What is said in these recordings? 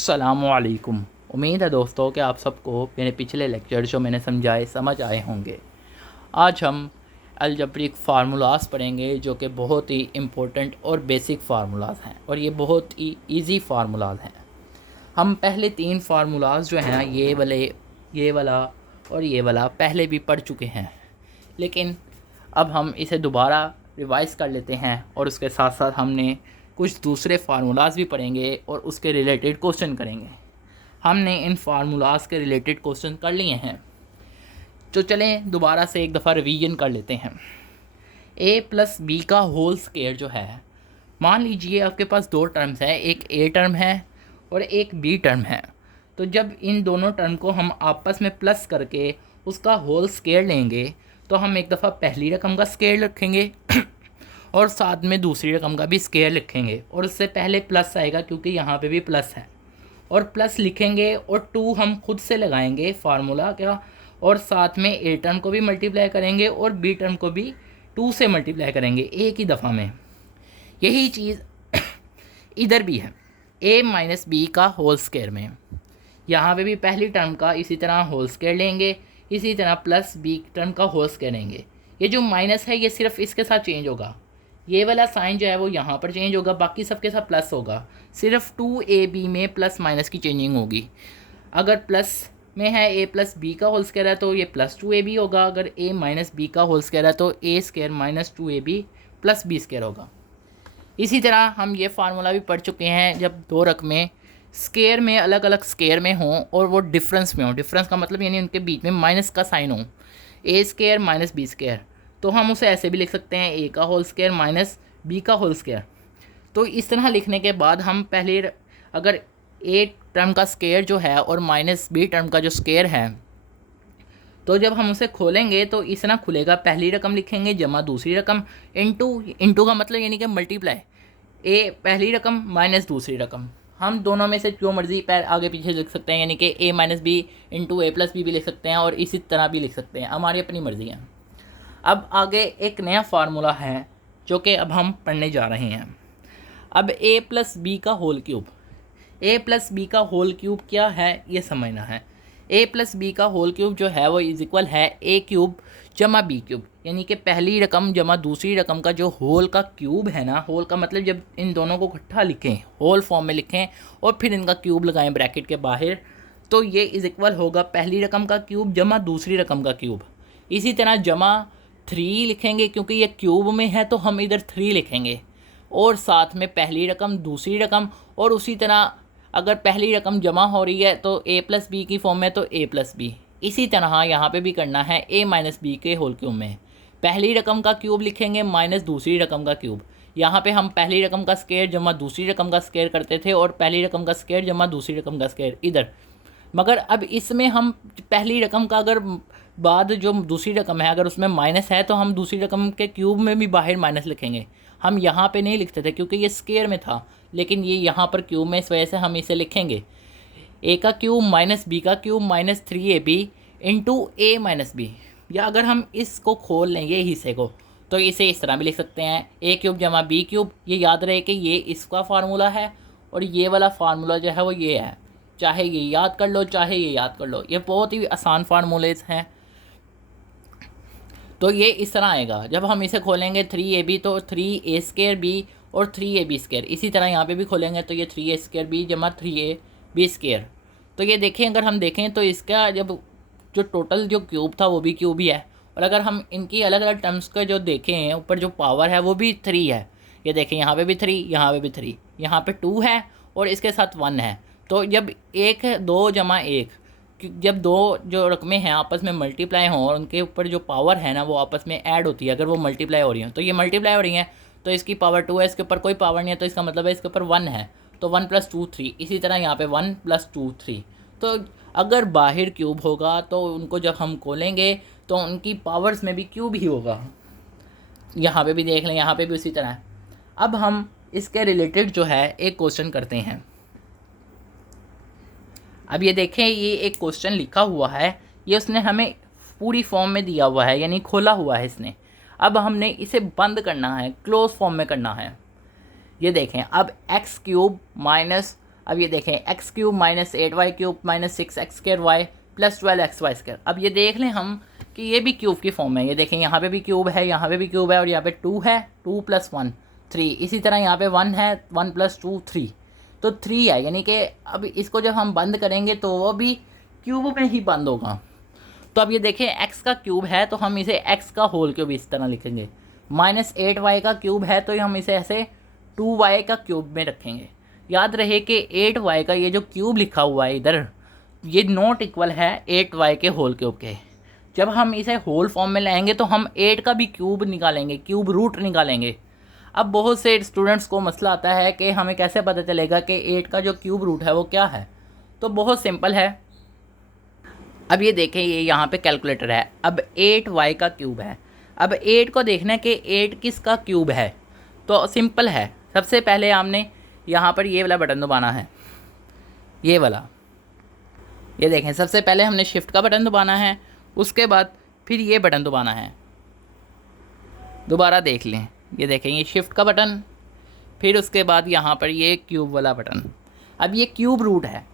अस्सलामुअलैकुम। उम्मीद है दोस्तों कि आप सबको मेरे पिछले लेक्चर जो मैंने समझाए समझ आए होंगे। आज हम अलजेब्रिक फार्मूलाज पढ़ेंगे जो कि बहुत ही इम्पोर्टेंट और बेसिक फार्मूलाज हैं और ये बहुत ही इजी फार्मूलाज हैं। हम पहले 3 फार्मूलाज जो हैं ना ये वाला और ये वाला पहले भी पढ़ चुके हैं, लेकिन अब हम इसे दोबारा रिवाइज़ कर लेते हैं और उसके साथ साथ हमने कुछ दूसरे फार्मूलाज भी पढ़ेंगे और उसके रिलेटेड क्वेश्चन करेंगे। हमने इन फार्मूलाज के रिलेटेड क्वेश्चन कर लिए हैं, तो चलें दोबारा से एक दफ़ा रिवीजन कर लेते हैं। a प्लस बी का होल स्क्वायर जो है, मान लीजिए आपके पास 2 टर्म्स है, एक a टर्म है और एक b टर्म है। तो जब इन दोनों टर्म को हम आपस में प्लस करके उसका होल स्क्वायर लेंगे तो हम एक दफ़ा पहली रकम का स्क्वायर रखेंगे और साथ में दूसरी रकम का भी स्क्वायर लिखेंगे और उससे पहले प्लस आएगा क्योंकि यहाँ पे भी प्लस है, और प्लस लिखेंगे और 2 हम खुद से लगाएंगे फार्मूला का, और साथ में ए टर्म को भी मल्टीप्लाई करेंगे और बी टर्म को भी 2 से मल्टीप्लाई करेंगे एक ही दफ़ा में। यही चीज़ इधर भी है, a माइनस बी का होल स्क्वायर में। यहाँ पे भी पहली टर्म का इसी तरह होल स्क्वायर लेंगे, इसी तरह प्लस बी टर्म का होल स्क्वायर लेंगे। ये जो माइनस है ये सिर्फ इसके साथ चेंज होगा, ये वाला साइन जो है वो यहाँ पर चेंज होगा, बाकी सबके साथ प्लस होगा। सिर्फ 2ab में प्लस माइनस की चेंजिंग होगी। अगर प्लस में है a प्लस बी का होल स्क्वायर है तो ये प्लस 2ab होगा, अगर a माइनस बी का होल स्क्वायर है तो a square minus 2ab plus B square होगा। इसी तरह हम ये फार्मूला भी पढ़ चुके हैं, जब 2 रकमें स्क्वायर में अलग अलग स्क्वायर में हों और वो डिफरेंस में हो, डिफरेंस का मतलब यानी उनके बीच में माइनस का साइन हो, a square minus B square, तो हम उसे ऐसे भी लिख सकते हैं a का होल स्क्वायर माइनस b का होल स्क्वायर। तो इस तरह लिखने के बाद हम पहले अगर a टर्म का स्क्वायर जो है और माइनस b टर्म का जो स्क्वायर है, तो जब हम उसे खोलेंगे तो इस तरह खुलेगा, पहली रकम लिखेंगे जमा दूसरी रकम, इंटू का मतलब यानी कि मल्टीप्लाई, a पहली रकम माइनस दूसरी रकम। हम दोनों में से जो मर्ज़ी पैर आगे पीछे लिख सकते हैं, यानी कि a minus B into a plus B भी लिख सकते हैं और इसी तरह भी लिख सकते हैं, हमारी अपनी मर्ज़ी है। अब आगे एक नया फार्मूला है जो कि अब हम पढ़ने जा रहे हैं। अब a प्लस बी का whole cube, a plus B का होल क्यूब क्या है ये समझना है। a प्लस बी का होल क्यूब जो है वो इज इक्वल है a क्यूब जमा b क्यूब, यानी कि पहली रकम जमा दूसरी रकम का जो होल का क्यूब है ना, होल का मतलब जब इन दोनों को इकट्ठा लिखें, होल फॉर्म में लिखें और फिर इनका क्यूब लगाएं ब्रैकेट के बाहर, तो ये इज इक्वल होगा पहली रकम का क्यूब जमा दूसरी रकम का क्यूब। इसी तरह जमा 3 लिखेंगे क्योंकि ये क्यूब में है तो हम इधर 3 लिखेंगे, और साथ में पहली रकम दूसरी रकम, और उसी तरह अगर पहली रकम जमा हो रही है तो a प्लस बी की फॉर्म में तो a प्लस बी। इसी तरह यहाँ पे भी करना है, a माइनस बी के होल क्यूब में पहली रकम का क्यूब लिखेंगे माइनस दूसरी रकम का क्यूब। यहाँ पे हम पहली रकम का स्क्वायर जमा दूसरी रकम का स्क्वायर करते थे और पहली रकम का स्क्वायर जमा दूसरी रकम का स्क्वायर इधर, मगर अब इसमें हम पहली रकम का अगर बाद जो दूसरी रकम है अगर उसमें माइनस है तो हम दूसरी रकम के क्यूब में भी बाहर माइनस लिखेंगे। हम यहाँ पे नहीं लिखते थे क्योंकि ये स्क्वायर में था, लेकिन ये यहाँ पर क्यूब में, इस वजह से हम इसे लिखेंगे a का क्यूब माइनस बी का cube minus 3ab into a minus B. या अगर हम इसको खोल लें ये हिस्से को तो इसे इस तरह भी लिख सकते हैं, a क्यूब जमा b क्यूब। ये याद रहे कि ये इसका फार्मूला है और ये वाला फार्मूला जो है वो ये है, चाहे ये याद कर लो चाहे ये याद कर लो, ये बहुत ही आसान फार्मूलेज हैं। तो ये इस तरह आएगा, जब हम इसे खोलेंगे 3ab तो 3a स्क्वायर b और 3ab स्क्वायर। इसी तरह यहाँ पे भी खोलेंगे तो ये 3a स्क्वायर b जमा 3ab स्क्वायर। तो ये देखें, अगर हम देखें तो इसका जब जो टोटल जो क्यूब था वो भी क्यूब ही है, और अगर हम इनकी अलग अलग टर्म्स का जो देखें ऊपर जो पावर है वो भी 3 है। ये देखें यहाँ पे भी 3, यहाँ पे भी 3, यहाँ पे 2 है और इसके साथ 1 है। तो जब 1 2 जमा 1, जब 2 जो रकमें हैं आपस में मल्टीप्लाई हों और उनके ऊपर जो पावर है ना वो आपस में ऐड होती है, अगर वो मल्टीप्लाई हो रही हैं तो ये मल्टीप्लाई हो रही हैं, तो इसकी पावर 2 है, इसके ऊपर कोई पावर नहीं है तो इसका मतलब है इसके ऊपर 1 है, तो 1 + 2 3। इसी तरह यहाँ पे 1 + 2 3। तो अगर बाहर क्यूब होगा तो उनको जब हम खोलेंगे तो उनकी पावर्स में भी क्यूब ही होगा। यहाँ पे भी देख लें, यहाँ पे भी उसी तरह है। अब हम इसके रिलेटेड जो है एक क्वेश्चन करते हैं। अब ये देखें, ये एक क्वेश्चन लिखा हुआ है, ये उसने हमें पूरी फॉर्म में दिया हुआ है, यानी खोला हुआ है इसने। अब हमने इसे बंद करना है, क्लोज फॉर्म में करना है। ये देखें, अब x³ माइनस अब ये देखें x cube minus 8y cube minus 6x² plus 12xy²। अब ये देख लें हम कि ये भी क्यूब की फॉर्म है। ये देखें यहाँ पे भी क्यूब है, यहाँ पे भी क्यूब है, और यहाँ पे 2 है, 2 + 1 3। इसी तरह यहाँ पे 1 है, 1 + 2 3, तो 3 है। यानी कि अब इसको जब हम बंद करेंगे तो वो भी क्यूब में ही बंद होगा। तो अब ये देखें x का क्यूब है तो हम इसे x का होल क्यूब इस तरह लिखेंगे। माइनस 8y का क्यूब है तो हम इसे ऐसे 2y का क्यूब में रखेंगे। याद रहे कि 8y का ये जो क्यूब लिखा हुआ है इधर, ये नॉट इक्वल है 8y के होल क्यूब के। जब हम इसे होल फॉर्म में लाएंगे तो हम 8 का भी क्यूब निकालेंगे, क्यूब रूट निकालेंगे। अब बहुत से स्टूडेंट्स को मसला आता है कि हमें कैसे पता चलेगा कि 8 का जो क्यूब रूट है वो क्या है। तो बहुत सिंपल है। अब ये देखें, ये यहाँ पे कैलकुलेटर है। अब 8y का क्यूब है। अब 8 को देखना है कि 8 किसका क्यूब है। तो सिंपल है, सबसे पहले हमने यहाँ पर ये वाला बटन दबाना है, ये वाला। ये देखें, सबसे पहले हमने शिफ्ट का बटन दबाना है, उसके बाद फिर ये बटन दबाना है। दोबारा देख लें, ये देखें ये शिफ्ट का बटन, फिर उसके बाद यहाँ पर ये क्यूब वाला बटन। अब ये क्यूब रूट है।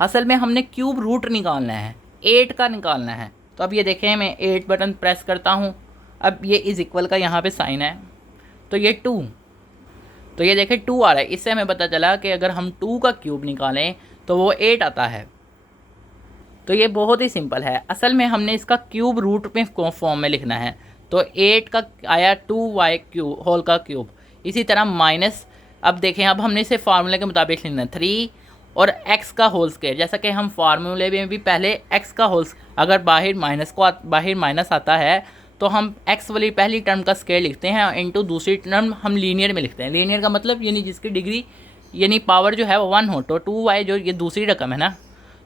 असल में हमने क्यूब रूट निकालना है, 8 का निकालना है। तो अब ये देखें, मैं 8 बटन प्रेस करता हूँ। अब ये इज़ इक्वल का यहाँ पे साइन है, तो ये 2, तो ये देखें 2 आ रहा है। इससे हमें पता चला कि अगर हम 2 का क्यूब निकालें तो वो 8 आता है। तो ये बहुत ही सिंपल है। असल में हमने इसका क्यूब रूट में फॉर्म में लिखना है। तो 8 का आया 2y क्यूब होल का क्यूब। इसी तरह माइनस, अब देखें अब हमने इसे फार्मूले के मुताबिक लिखना है 3 और x का होल स्क्वायर। जैसा कि हम फार्मूले में भी पहले x का होल, अगर बाहर माइनस आता है तो हम x वाली पहली टर्म का स्क्वायर लिखते हैं, इनटू दूसरी टर्म हम लीनियर में लिखते हैं। लीनियर का मतलब यानी जिसकी डिग्री यानी पावर जो है वो 1 हो। तो 2y जो ये दूसरी रकम है ना,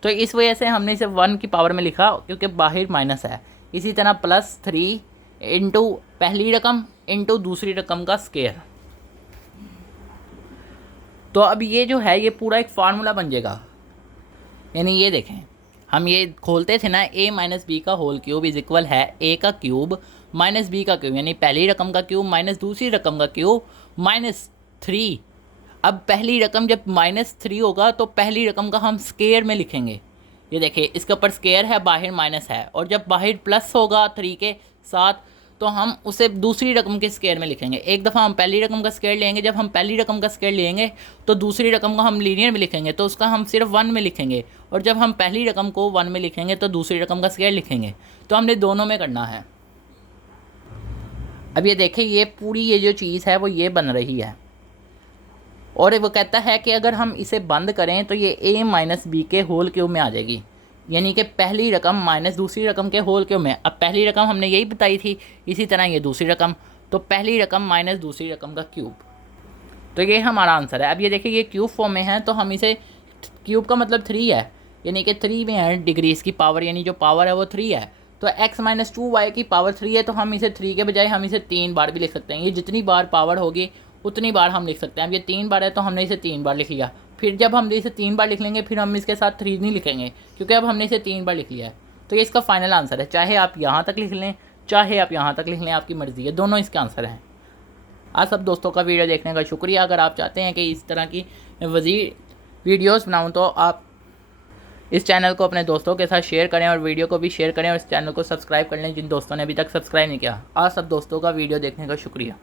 तो इस वजह से हमने इसे 1 की पावर में लिखा क्योंकि बाहर माइनस है। इसी तरह प्लस 3 इंटू पहली रकम इंटू दूसरी रकम का स्क्वायर। तो अब ये जो है ये पूरा एक फार्मूला बन जाएगा। यानी ये देखें, हम ये खोलते थे ना, a माइनस बी का होल क्यूब इज इक्वल है a का क्यूब माइनस b का क्यूब, यानी पहली रकम का क्यूब माइनस दूसरी रकम का क्यूब माइनस 3। अब पहली रकम जब -3 होगा तो पहली रकम का हम स्क्वायर में लिखेंगे। ये देखिए इसके ऊपर स्क्वायर है, बाहर माइनस है, और जब बाहर प्लस होगा 3 के साथ तो हम उसे दूसरी रकम के स्क्वायर में लिखेंगे। एक दफ़ा हम पहली रकम का स्क्वायर लेंगे, जब हम पहली रकम का स्क्वायर लेंगे तो दूसरी रकम को हम लीनियर में लिखेंगे तो उसका हम सिर्फ 1 में लिखेंगे, और जब हम पहली रकम को 1 में लिखेंगे तो दूसरी रकम का स्क्वायर लिखेंगे। तो हमने दोनों में करना है। अब ये देखें, ये पूरी ये जो चीज़ है वो ये बन रही है, और वो कहता है कि अगर हम इसे बंद करें तो ये a माइनस बी के होल क्यूब में आ जाएगी, यानी कि पहली रकम माइनस दूसरी रकम के होल क्यूब में। अब पहली रकम हमने यही बताई थी, इसी तरह ये दूसरी रकम, तो पहली रकम माइनस दूसरी रकम का क्यूब। तो ये हमारा आंसर है। अब ये देखिए ये क्यूब फॉर्म में है, तो हम इसे, क्यूब का मतलब 3 है, यानी कि 3 में है डिग्री इसकी पावर, यानी जो पावर है वो 3 है। तो x माइनस 2y की पावर 3 है, तो हम इसे 3 के बजाय हम इसे 3 बार भी लिख सकते हैं। ये जितनी बार पावर होगी उतनी बार हम लिख सकते हैं। अब ये 3 बार है तो हमने इसे 3 बार लिख लिया। फिर जब हम इसे 3 बार लिख लेंगे फिर हम इसके साथ 3 नहीं लिखेंगे, क्योंकि अब हमने इसे 3 बार लिख लिया है। तो ये इसका फाइनल आंसर है। चाहे आप यहाँ तक लिख लें, चाहे आप यहाँ तक लिख लें, आपकी मर्ज़ी है, दोनों इसके आंसर हैं। आप सब दोस्तों का वीडियो देखने का शुक्रिया। अगर आप चाहते हैं कि इस तरह की वीडियोज़ बनाऊँ तो आप इस चैनल को अपने दोस्तों के साथ शेयर करें, और वीडियो को भी शेयर करें, और इस चैनल को सब्सक्राइब कर लें जिन दोस्तों ने अभी तक सब्सक्राइब नहीं किया। आप सब दोस्तों का वीडियो देखने का शुक्रिया।